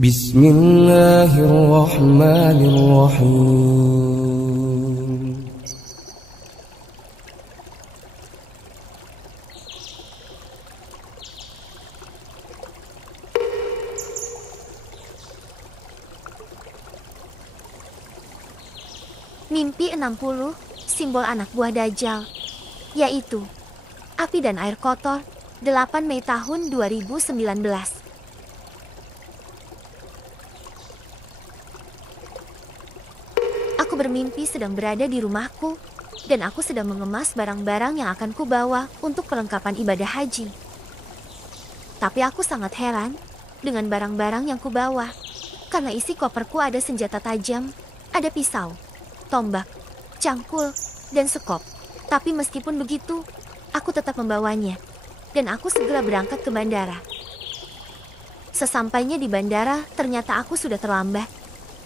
Bismillahirrahmanirrahim. Mimpi 60, simbol anak buah Dajjal, yaitu api dan air kotor, 8 Mei tahun 2019. Aku bermimpi sedang berada di rumahku, dan aku sedang mengemas barang-barang yang akan kubawa untuk perlengkapan ibadah haji. Tapi aku sangat heran dengan barang-barang yang kubawa, karena isi koperku ada senjata tajam, ada pisau, tombak, cangkul, dan sekop. Tapi meskipun begitu, aku tetap membawanya, dan aku segera berangkat ke bandara. Sesampainya di bandara, ternyata aku sudah terlambat,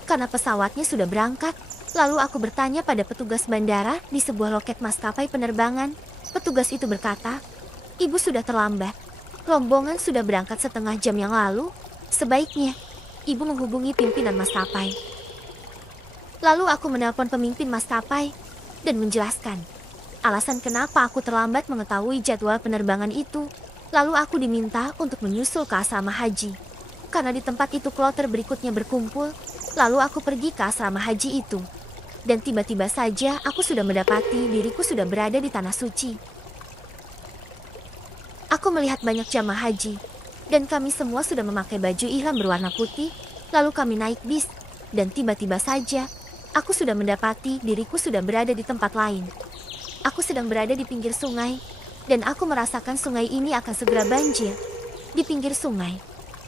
karena pesawatnya sudah berangkat. Lalu aku bertanya pada petugas bandara di sebuah loket maskapai penerbangan. Petugas itu berkata, "Ibu sudah terlambat. Rombongan sudah berangkat setengah jam yang lalu. Sebaiknya ibu menghubungi pimpinan maskapai." Lalu aku menelpon pemimpin maskapai dan menjelaskan alasan kenapa aku terlambat mengetahui jadwal penerbangan itu. Lalu aku diminta untuk menyusul ke asrama haji, karena di tempat itu kloter berikutnya berkumpul. Lalu aku pergi ke asrama haji itu. Dan tiba-tiba saja aku sudah mendapati diriku sudah berada di tanah suci. Aku melihat banyak jamaah haji, dan kami semua sudah memakai baju ihram berwarna putih. Lalu kami naik bis, dan tiba-tiba saja aku sudah mendapati diriku sudah berada di tempat lain. Aku sedang berada di pinggir sungai, dan aku merasakan sungai ini akan segera banjir. Di pinggir sungai,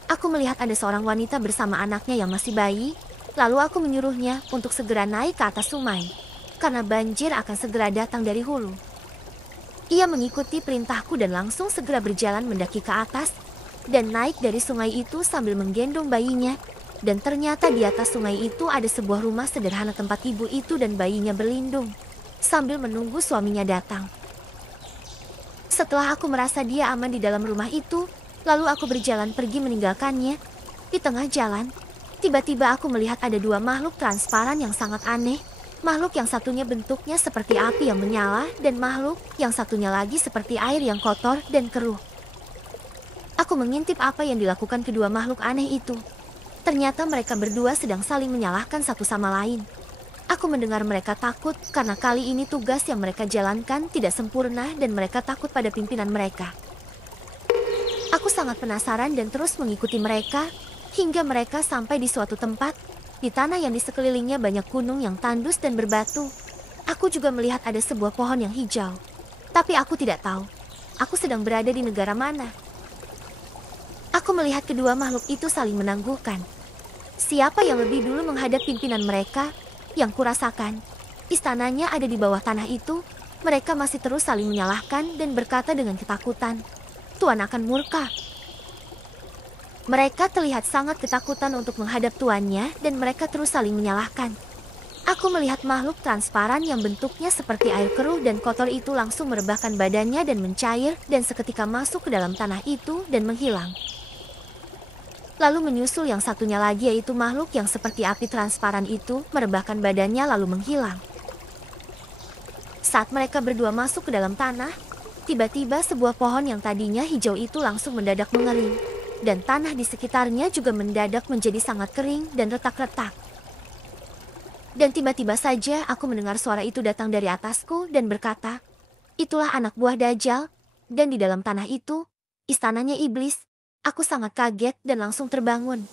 aku melihat ada seorang wanita bersama anaknya yang masih bayi. Lalu aku menyuruhnya untuk segera naik ke atas sungai, karena banjir akan segera datang dari hulu. Ia mengikuti perintahku dan langsung segera berjalan mendaki ke atas, dan naik dari sungai itu sambil menggendong bayinya. Dan ternyata di atas sungai itu ada sebuah rumah sederhana tempat ibu itu dan bayinya berlindung, sambil menunggu suaminya datang. Setelah aku merasa dia aman di dalam rumah itu, lalu aku berjalan pergi meninggalkannya. Di tengah jalan, tiba-tiba aku melihat ada dua makhluk transparan yang sangat aneh. Makhluk yang satunya bentuknya seperti api yang menyala, dan makhluk yang satunya lagi seperti air yang kotor dan keruh. Aku mengintip apa yang dilakukan kedua makhluk aneh itu. Ternyata mereka berdua sedang saling menyalahkan satu sama lain. Aku mendengar mereka takut karena kali ini tugas yang mereka jalankan tidak sempurna dan mereka takut pada pimpinan mereka. Aku sangat penasaran dan terus mengikuti mereka, hingga mereka sampai di suatu tempat, di tanah yang di sekelilingnya banyak gunung yang tandus dan berbatu. Aku juga melihat ada sebuah pohon yang hijau. Tapi aku tidak tahu, aku sedang berada di negara mana. Aku melihat kedua makhluk itu saling menangguhkan. Siapa yang lebih dulu menghadap pimpinan mereka? Yang kurasakan, istananya ada di bawah tanah itu. Mereka masih terus saling menyalahkan dan berkata dengan ketakutan, "Tuan akan murka." Mereka terlihat sangat ketakutan untuk menghadap tuannya dan mereka terus saling menyalahkan. Aku melihat makhluk transparan yang bentuknya seperti air keruh dan kotor itu langsung merebahkan badannya dan mencair dan seketika masuk ke dalam tanah itu dan menghilang. Lalu menyusul yang satunya lagi yaitu makhluk yang seperti api transparan itu merebahkan badannya lalu menghilang. Saat mereka berdua masuk ke dalam tanah, tiba-tiba sebuah pohon yang tadinya hijau itu langsung mendadak mengering. Dan tanah di sekitarnya juga mendadak menjadi sangat kering dan retak-retak. Dan tiba-tiba saja aku mendengar suara itu datang dari atasku dan berkata, "Itulah anak buah Dajjal." Dan di dalam tanah itu, istananya iblis. Aku sangat kaget dan langsung terbangun.